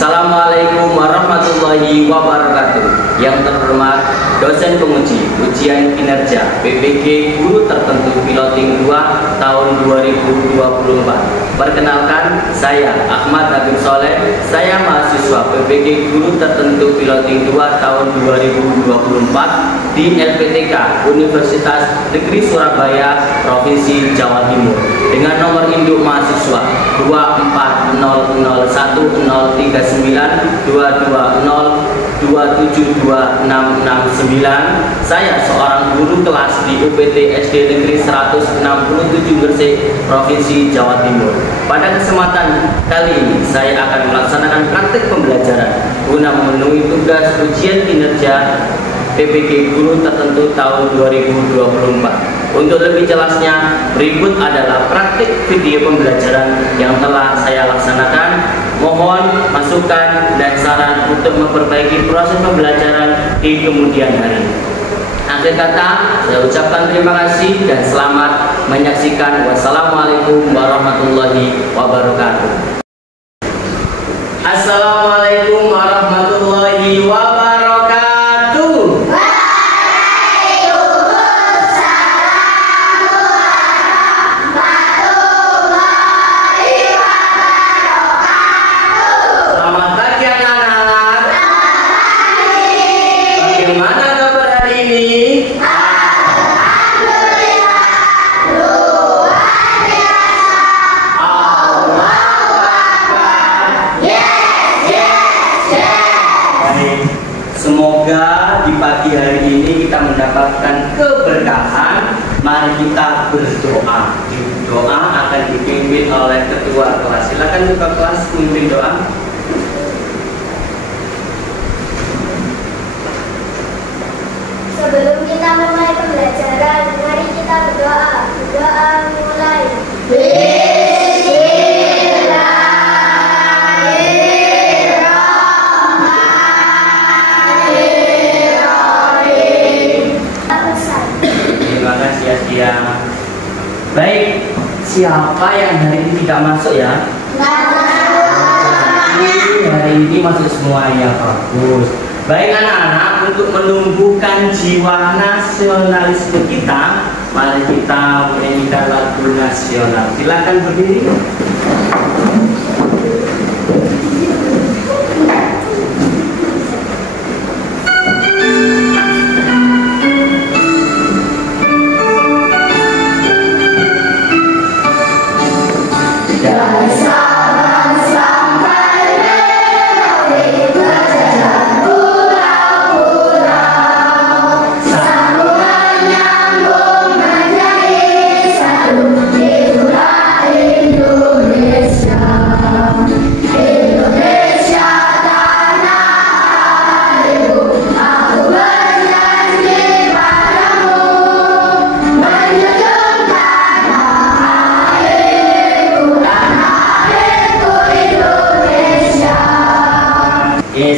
Assalamualaikum warahmatullahi wabarakatuh. Yang terhormat dosen penguji ujian kinerja PPG Guru Tertentu Piloting 2 tahun 2024. Perkenalkan, saya Ahmad Nabil Soleh. Saya mahasiswa PPG Guru Tertentu Piloting 2 tahun 2024 di LPTK Universitas Negeri Surabaya, Provinsi Jawa Timur, dengan nomor induk mahasiswa 240010220272669. Saya seorang guru kelas di UPT SD Negeri 167 Gresik, Provinsi Jawa Timur. Pada kesempatan kali ini saya akan melaksanakan praktik pembelajaran guna memenuhi tugas ujian kinerja PPG Guru Tertentu tahun 2024. Untuk lebih jelasnya, berikut adalah praktik video pembelajaran yang telah saya laksanakan. Mohon masukan dan saran untuk memperbaiki proses pembelajaran di kemudian hari. Akhir kata, saya ucapkan terima kasih dan selamat menyaksikan. Wassalamualaikum warahmatullahi wabarakatuh. Assalamualaikum warahmatullahi wabarakatuh. Semoga di pagi hari ini kita mendapatkan keberkahan. Mari kita berdoa. Doa akan dipimpin oleh ketua kelas. Silakan ketua kelas memimpin doa. Sebelum kita memulai pembelajaran, mari kita berdoa. Berdoa mulai. Baik, siapa yang hari ini tidak masuk ya? Hari ini masuk semuanya, bagus. Baik anak-anak, untuk menumbuhkan jiwa nasionalisme kita, mari kita menyanyikan lagu nasional. Silakan berdiri.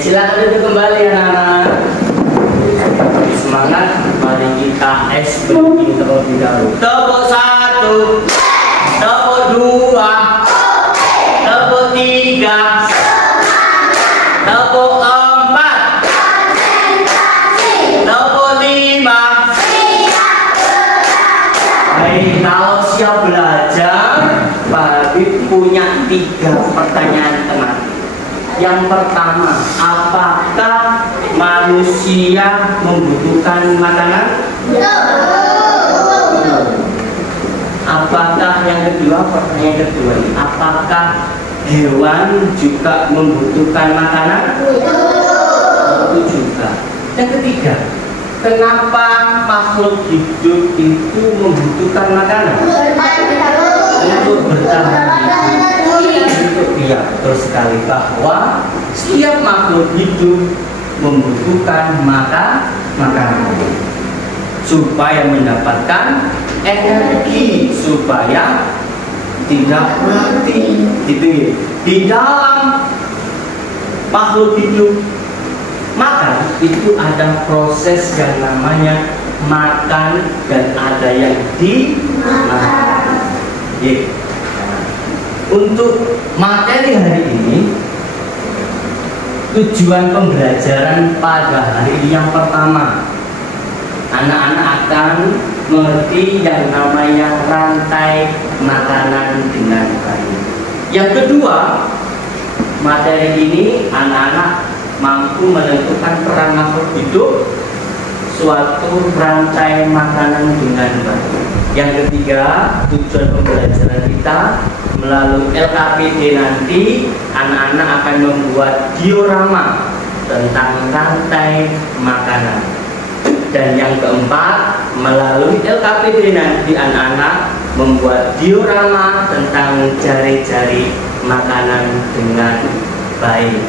Silakan duduk kembali anak-anak. Semangat, mari kita breathing terlebih dahulu. Tepuk 1, tepuk 2, tepuk 3, tepuk 4, tepuk 5. Baik, kalau siap belajar, Pak Habib punya 3 pertanyaan teman. Yang pertama, apakah manusia membutuhkan makanan? Apakah yang kedua, pertanyaan kedua, apakah hewan juga membutuhkan makanan? Itu juga. Yang ketiga, kenapa makhluk hidup itu membutuhkan makanan? Untuk bertahan hidup. Iya, betul sekali bahwa setiap makhluk hidup membutuhkan makanan supaya mendapatkan energi, supaya tidak mati. Di dalam makhluk hidup makan itu ada proses yang namanya makan dan ada yang dimakan. Untuk materi hari ini tujuan pembelajaran pada hari ini yang pertama, anak-anak akan mengerti yang namanya rantai makanan dengan baik. Yang kedua, materi ini anak-anak mampu menentukan peran makhluk hidup suatu rantai makanan dengan baik. Yang ketiga, tujuan pembelajaran kita melalui LKPD nanti anak-anak akan membuat diorama tentang rantai makanan. Dan yang keempat, melalui LKPD nanti anak-anak membuat diorama tentang jari-jari makanan dengan baik.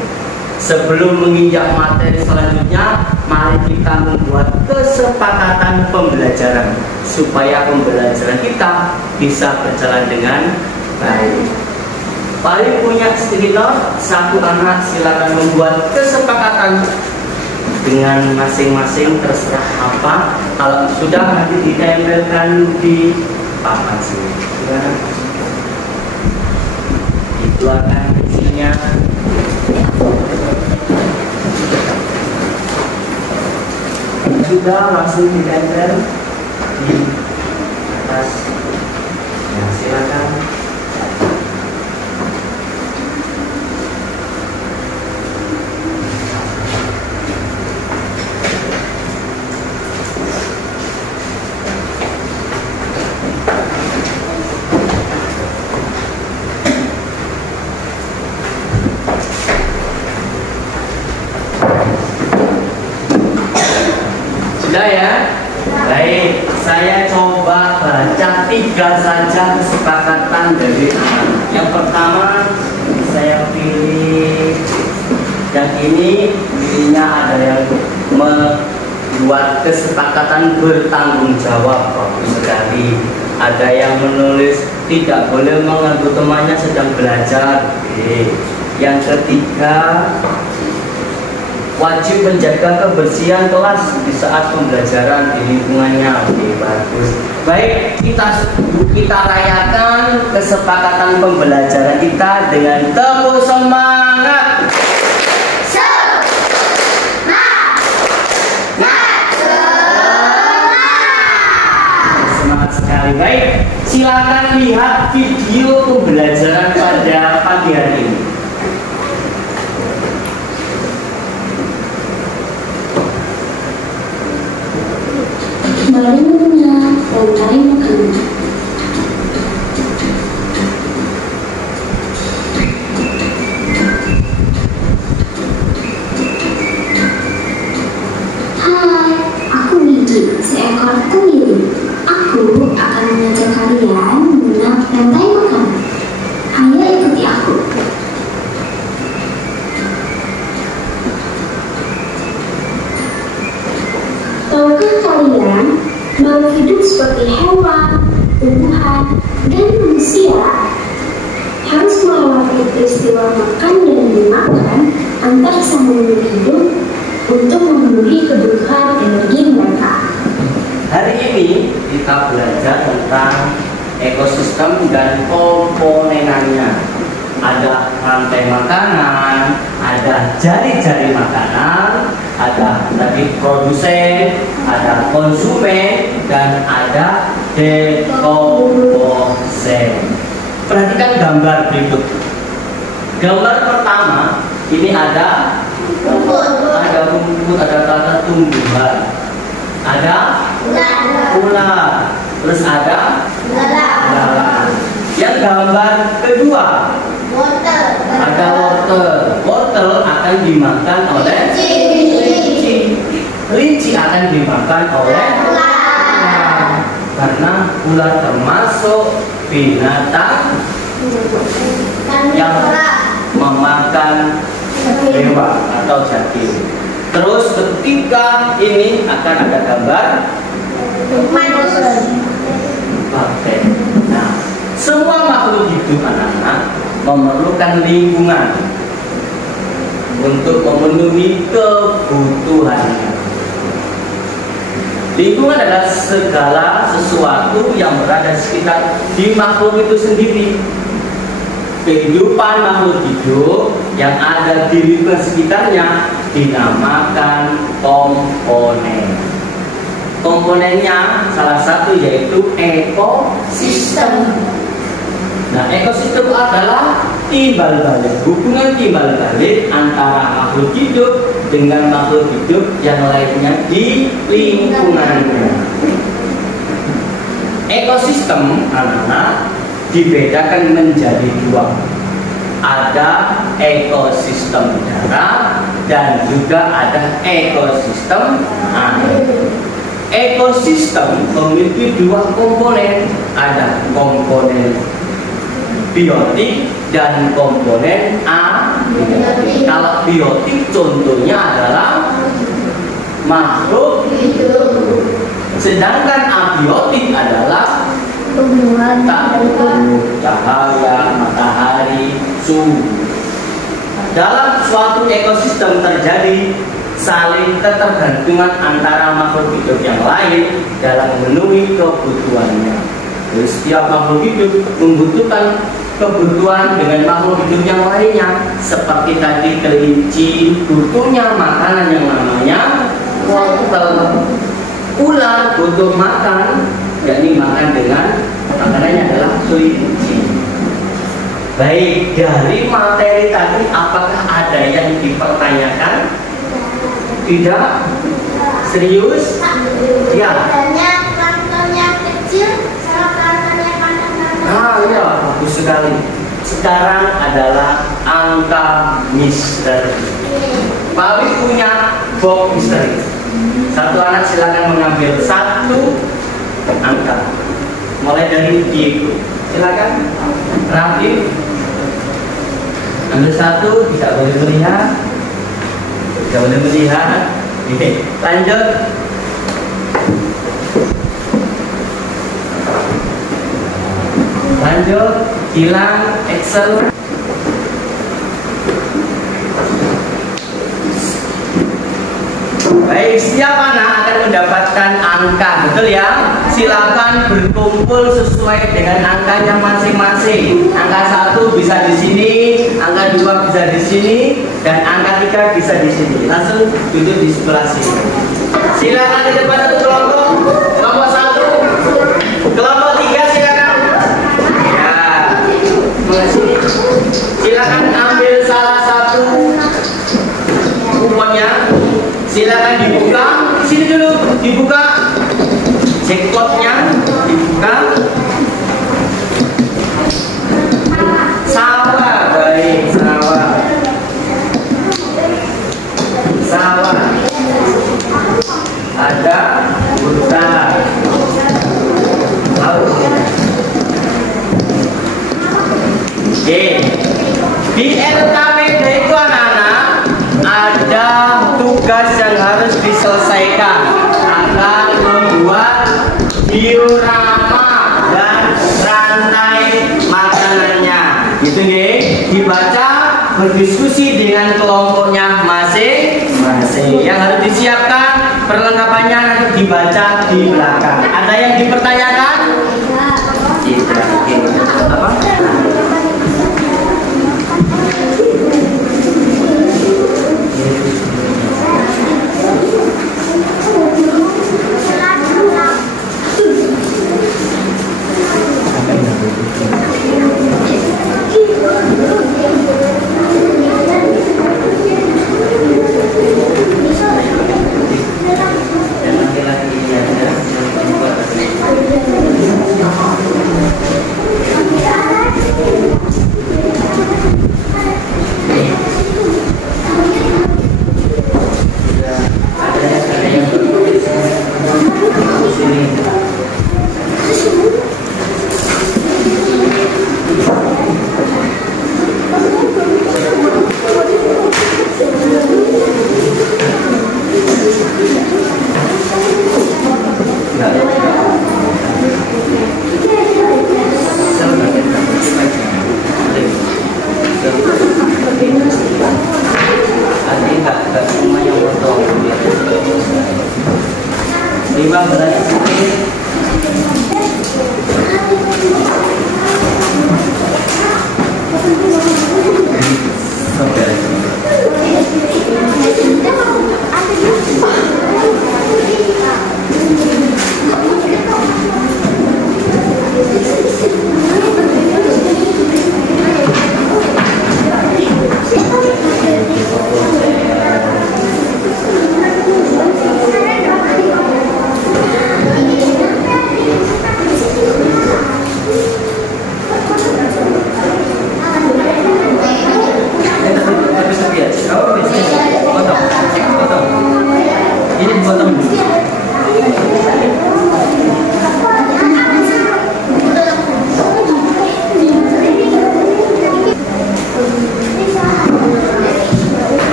Sebelum menginjak materi selanjutnya, mari kita membuat kesepakatan pembelajaran supaya pembelajaran kita bisa berjalan dengan baik. Paling punya stiker satu anak, silakan membuat kesepakatan dengan masing-masing, terserah apa. Kalau sudah nanti ditempelkan di papan sini. Itu akan isinya. Sudah langsung ditempel di atas. Ya, silakan. Sudah ya? Baik, saya coba baca 3 saja kesepakatan dari anak. Yang pertama saya pilih, yang ini ada yang membuat kesepakatan bertanggung jawab, bagus sekali. Ada yang menulis tidak boleh mengganggu temannya sedang belajar. Oke. Yang ketiga, wajib menjaga kebersihan kelas di saat pembelajaran di lingkungannya. Oke, bagus. Baik, kita rayakan kesepakatan pembelajaran kita dengan tepuk semangat. Semangat sekali. Baik, silakan lihat video pembelajaran pada pagi hari ini. Mari mengenal rantai makanan. Hai, aku Widi, seekor kemiri. Aku akan mengajak kalian mengenal rantai makanan. Ayo ikuti aku. Tahukah kalian, makhluk hidup seperti hewan, tumbuhan, dan manusia harus melewati peristiwa makan dan dimakan antar sang makhluk hidup untuk memenuhi kebutuhan energi mereka. Hari ini kita belajar tentang ekosistem dan komponenannya. Ada rantai makanan, ada jari-jari makanan, ada tadi produsen, ada konsumen, dan ada dekomposen. Perhatikan gambar berikut. Gambar pertama ini ada rumput, ada tata tumbuhan, ada ular, terus ada lalat. Yang gambar kedua ada wortel. Wortel akan dimakan oleh kelinci. Kelinci akan dimakan oleh ular, karena ular termasuk binatang yang memakan hewan atau jatil. Terus ketika ini akan ada gambar banteng. Nah, semua makhluk hidup anak-anak memerlukan lingkungan untuk memenuhi kebutuhannya. Lingkungan adalah segala sesuatu yang berada di sekitar di makhluk itu sendiri. kehidupan makhluk hidup yang ada di lingkungan sekitarnya dinamakan komponen. Komponennya salah satu yaitu ekosistem. Nah, ekosistem adalah timbal balik, hubungan timbal balik antara makhluk hidup dengan makhluk hidup yang lainnya di lingkungannya. Ekosistem anak-anak dibedakan menjadi dua. Ada ekosistem darat dan juga ada ekosistem air. Ekosistem memiliki dua komponen, ada komponen biotik dan komponen abiotik. Kalau biotik contohnya adalah makhluk hidup, sedangkan abiotik adalah tumbuhan, cahaya, matahari, suhu. Dalam suatu ekosistem terjadi saling ketergantungan antara makhluk hidup yang lain dalam memenuhi kebutuhannya. Jadi setiap makhluk hidup membutuhkan kebutuhan dengan makhluk hidup yang lainnya. Seperti tadi kelinci butuhnya makanan yang namanya wortel. Ular butuh makan, yakni makan dengan makanannya adalah kelinci. Baik, dari materi tadi apakah ada yang dipertanyakan? Tidak? Serius? Ya. Planktonnya kecil sama planktonnya panjang. Iya, bagus sekali. Sekarang adalah angka misteri. Pak Wi punya box misteri. Satu anak silakan mengambil satu angka. Mulai dari Diego. Silakan. Rafi. Ambil satu, tidak boleh melihat. Tidak boleh melihat. Oke, lanjut. Lanjut, hilang Excel. Baik, setiap anak akan mendapatkan angka, betul ya? Silakan berkumpul sesuai dengan angkanya masing-masing. Angka 1 bisa di sini, angka 2 bisa di sini, dan angka 3 bisa di sini. Langsung duduk di sebelah sini. Silakan di depan satu kelompok. Kelompok 1, kelompok 3 silakan. Ya, sini. Silakan ambil salah satu kuponnya. Silakan dibuka. Sini dulu, dibuka. Jackpotnya dibuka. Sawah, baik, sawah. Sawah. Ada hutan. Laut. Oke. Di LKPD itu anak-anak ada tugas yang harus diselesaikan. Akan membuat diorama dan rantai makanannya. Gitu nggih. Dibaca, berdiskusi dengan kelompoknya masing-masing. Yang harus disiapkan perlengkapannya nanti dibaca di belakang. Ada yang dipertanyakan? Tidak. Oke. Apa?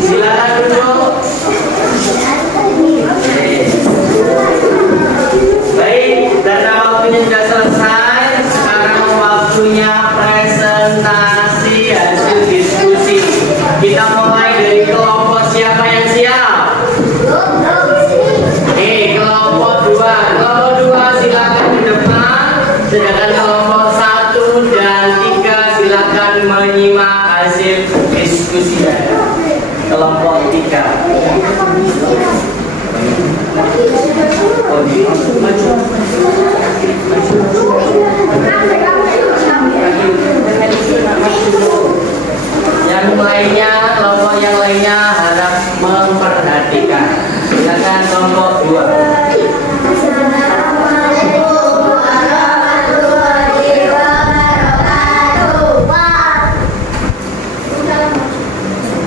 Silakan duduk. Baik, karena waktunya sudah selesai, sekarang waktunya presentasi hasil diskusi. Kita mulai dari kelompok siapa yang siap? Kelompok 2. Kelompok 2 silakan di depan. Sedangkan kelompok 1 dan 3 silakan menyimak hasil diskusi. Kelompok 3. Yang lainnya, kelompok yang lainnya harap memperhatikan. Silakan kelompok 2.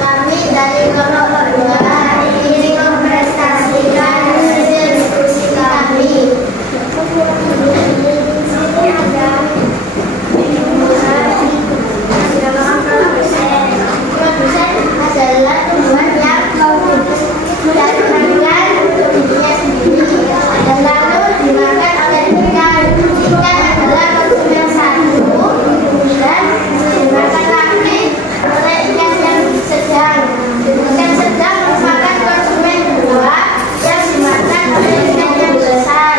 Kami dari kelompok 2 ingin mempresentasikan hasil diskusi kami. Produsen adalah tumbuhan yang melahirkan dirinya sendiri dan lalu dimakan oleh ikan. Ikan adalah konsumen satu dan dimakan lagi oleh ikan yang sedang. Ikan sedang merupakan konsumen dua yang dimakan oleh ikan yang besar.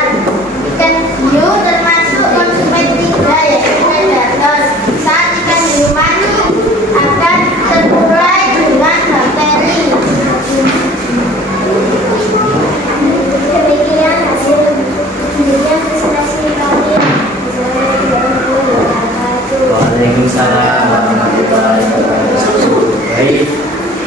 Ikan hiu termasuk konsumen tiga yaitu predator. Saat ikan hiu mati akan terurai dengan bakteri. Demikian hasil presentasi kami. Waalaikumsalam warahmatullahi wabarakatuh. Baik,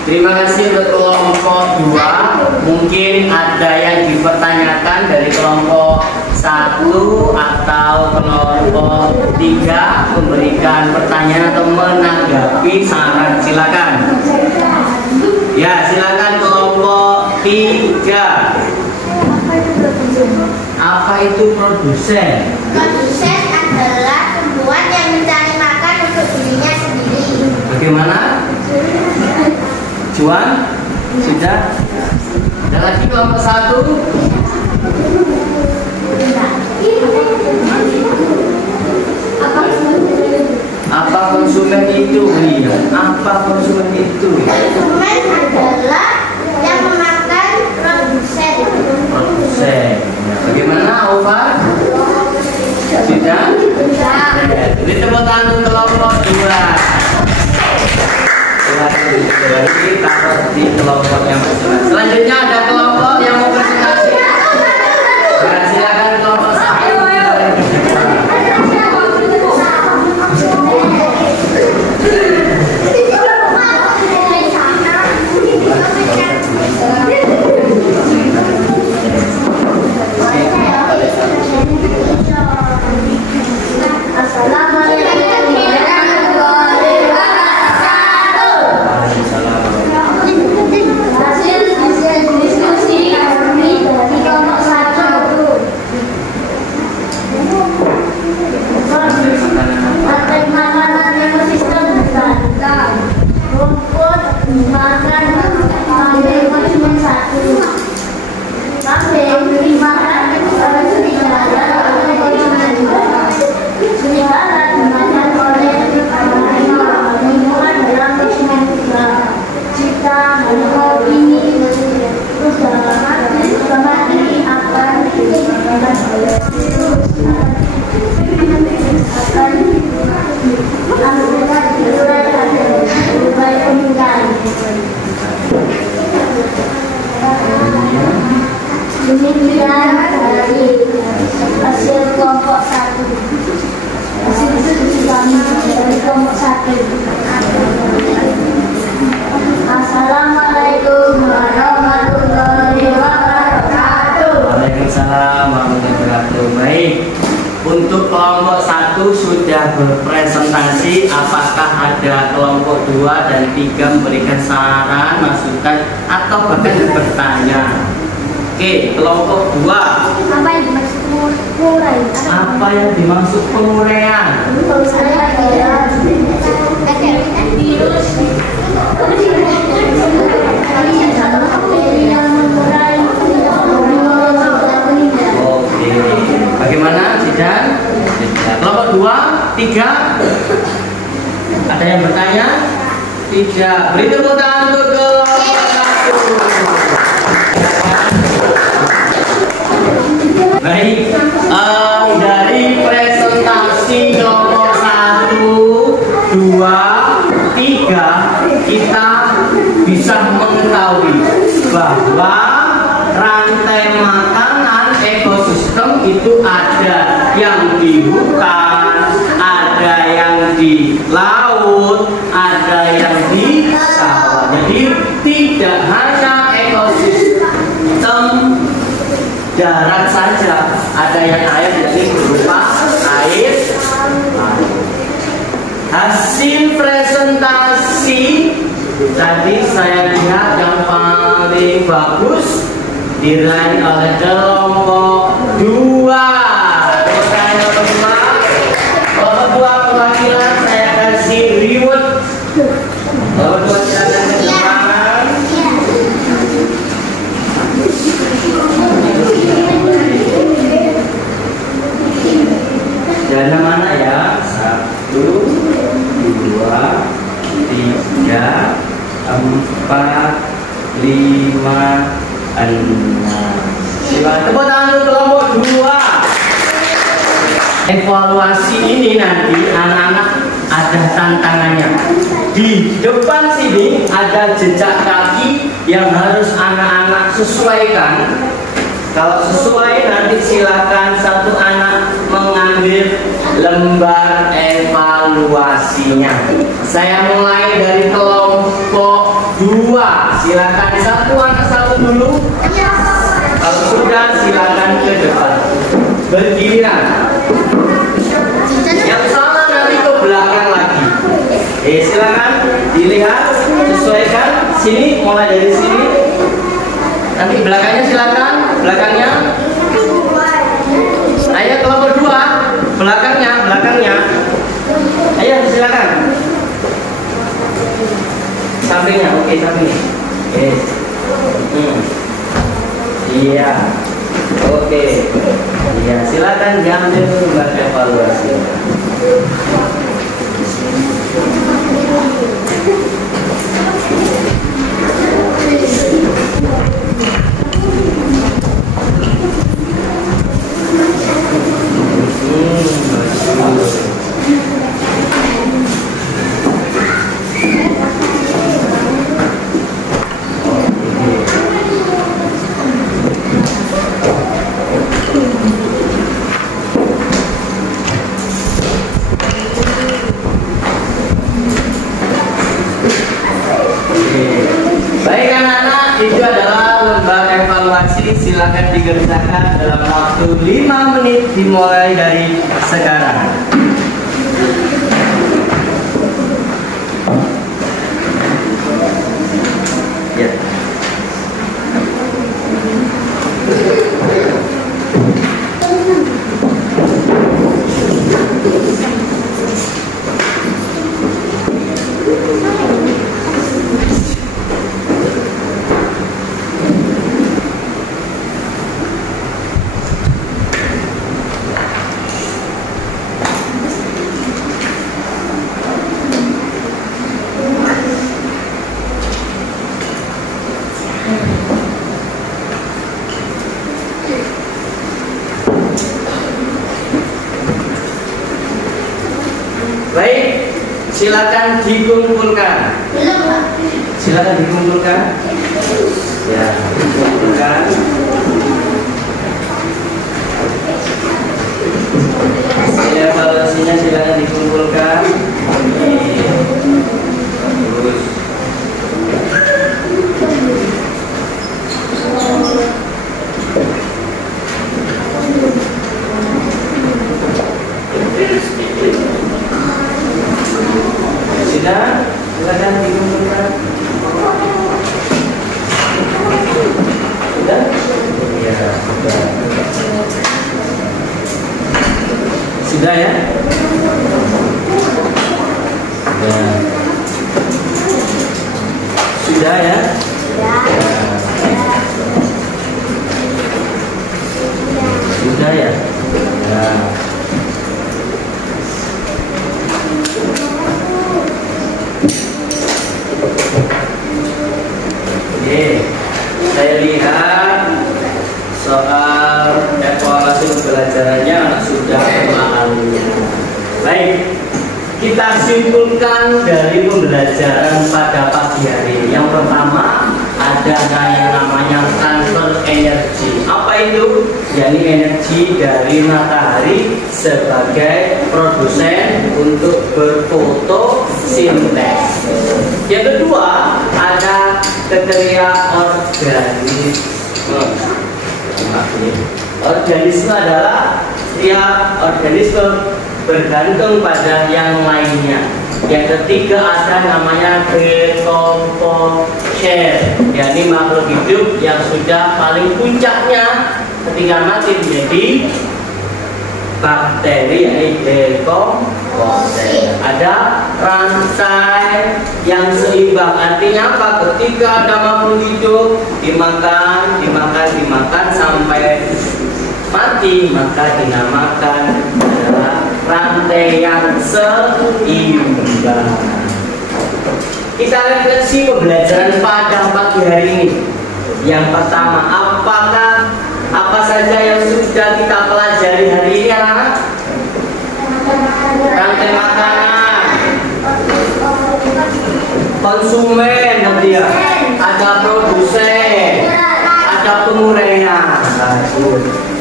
terima kasih untuk kelompok 2. Mungkin ada yang dipertanyakan dari kelompok 1 atau kelompok 3 memberikan pertanyaan atau menanggapi saran. Silakan. Ya, silakan kelompok 3. Apa itu produsen? Produsen adalah tumbuhan yang mencari makan untuk dirinya sendiri. Bagaimana? Juan? Sudah? Ada lagi kelompok 1? Apa konsumen itu? Iya. Apa konsumen itu? Konsumen adalah yang memakan produsen. Produsen. Bagaimana, Ova? Sudah? Jadi tepuk tangan untuk kelompok 2. Silakan taruh di kelompok yang masing-masing. Selanjutnya ada kelompok yang mau presentasi. Ya, silakan kelompok 1. Demikian dari hasil kelompok 1. Hasil diskusi kami dari kelompok 1. Assalamualaikum warahmatullahi wabarakatuh. Waalaikumsalam warahmatullahi wabarakatuh. Baik, untuk kelompok 1 sudah berpresentasi. Apakah ada kelompok 2 dan 3 memberikan saran, masukan, atau bahkan bertanya? Oke, kelompok 2. Apa yang dimaksud penguraian? Apa yang dimaksud penguraian? Kalau saya yang bertanya? Tidak. Beri tepuk tangan untuk kelompok 1. Baik, dari presentasi kelompok 1, 2, 3 kita bisa mengetahui bahwa rantai makanan ekosistem itu ada yang di hutan, ada yang di laut, ada yang di sawah. Jadi tidak hanya ekosistem darat saja, ada yang air, jadi berupa air. Hasil presentasi tadi saya lihat yang paling bagus diraih oleh kelompok 2. Kelompok 2 perwakilan saya kasih reward. Kelompok 2 silakan ke depan. Jana mana ya? 1, 2, 3, 4, 5, 6. Silakan tepuk tangan untuk kelompok 2. Evaluasi ini nanti anak-anak ada tantangannya. Di depan sini ada jejak kaki yang harus anak-anak sesuaikan. Kalau sesuai nanti silakan satu anak mengambil lembar evaluasinya. Saya mulai dari kelompok 2. Silakan satu anak satu dulu. Kalau sudah silakan ke depan. Bergiliran. Yang sama nanti ke belakang lagi. Silakan dilihat, sesuaikan. Sini, mulai dari sini. Nanti belakangnya silakan. Belakangnya. Ayo kelompok 2. Belakangnya. Ayo silakan. Sampingnya, oke sampingnya. Iya. Oke. Iya, silakan diambil lembar evaluasi. Baik anak-anak, itu adalah lembar evaluasi. Silakan dikerjakan dalam waktu 5 menit dimulai dari sekarang. Ya. Baik, silakan dikumpulkan. Silakan dikumpulkan. Ya, dikumpulkan. Evaluasinya silakan dikumpulkan. Terus. Sudah, silakan dikumpulkan. Sudah? Ya, sudah. Sudah ya? Sudah. Sudah ya? Sudah ya? Ya. kita simpulkan dari pembelajaran pada pagi hari ini. Yang pertama, ada yang namanya transfer energi. Apa itu? Yakni energi dari matahari sebagai produsen untuk berfotosintesis. Yang kedua, ada kriteria organisme. Organisme adalah setiap organisme bergantung pada yang lainnya. Yang ketiga, ada namanya decomposition, yakni makhluk hidup yang sudah paling puncaknya ketika mati menjadi bakteri, yakni decomposition. Ada rantai yang seimbang, artinya apa? Ketika ada makhluk hidup dimakan sampai mati, maka dinamakan adalah rantai yang seimbang. Kita refleksi pembelajaran pada pagi hari ini. Yang pertama, apa saja yang sudah kita pelajari hari ini, anak-anak? Rantai makanan, konsumen, nanti ya, ada produsen, ada penguraian.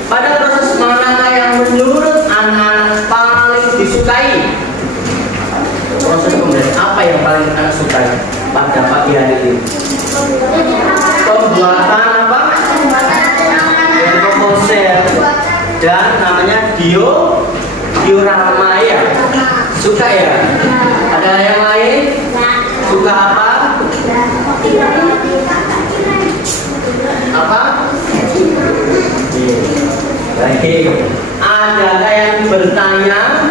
Pada proses manakah yang menurut anak-anak paling disukai? Proses pembelajaran apa yang paling anak sukai pada pagi hari ini? Pembuatan apa? Komposer dan namanya diorama ya. Suka ya? Ada yang lain? Suka apa? Apa? Baik. Adakah yang bertanya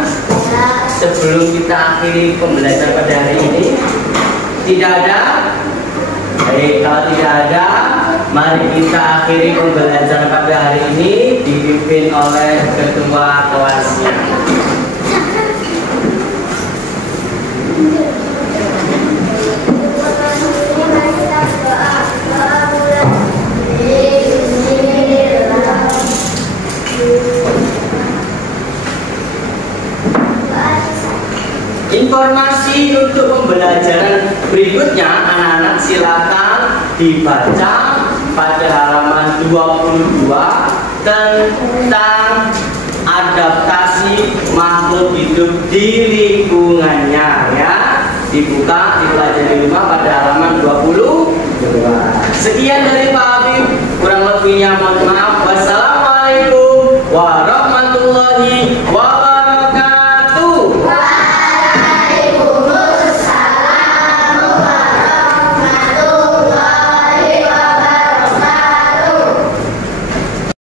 sebelum kita akhiri pembelajaran pada hari ini? Tidak ada? Baik, kalau tidak ada, mari kita akhiri pembelajaran pada hari ini dipimpin oleh ketua kelasnya. Informasi untuk pembelajaran berikutnya, anak-anak silakan dibaca pada halaman 22 tentang adaptasi makhluk hidup di lingkungannya ya. Dibuka, dipelajari rumah pada halaman 22. Sekian dari Pak Habib, kurang lebihnya mohon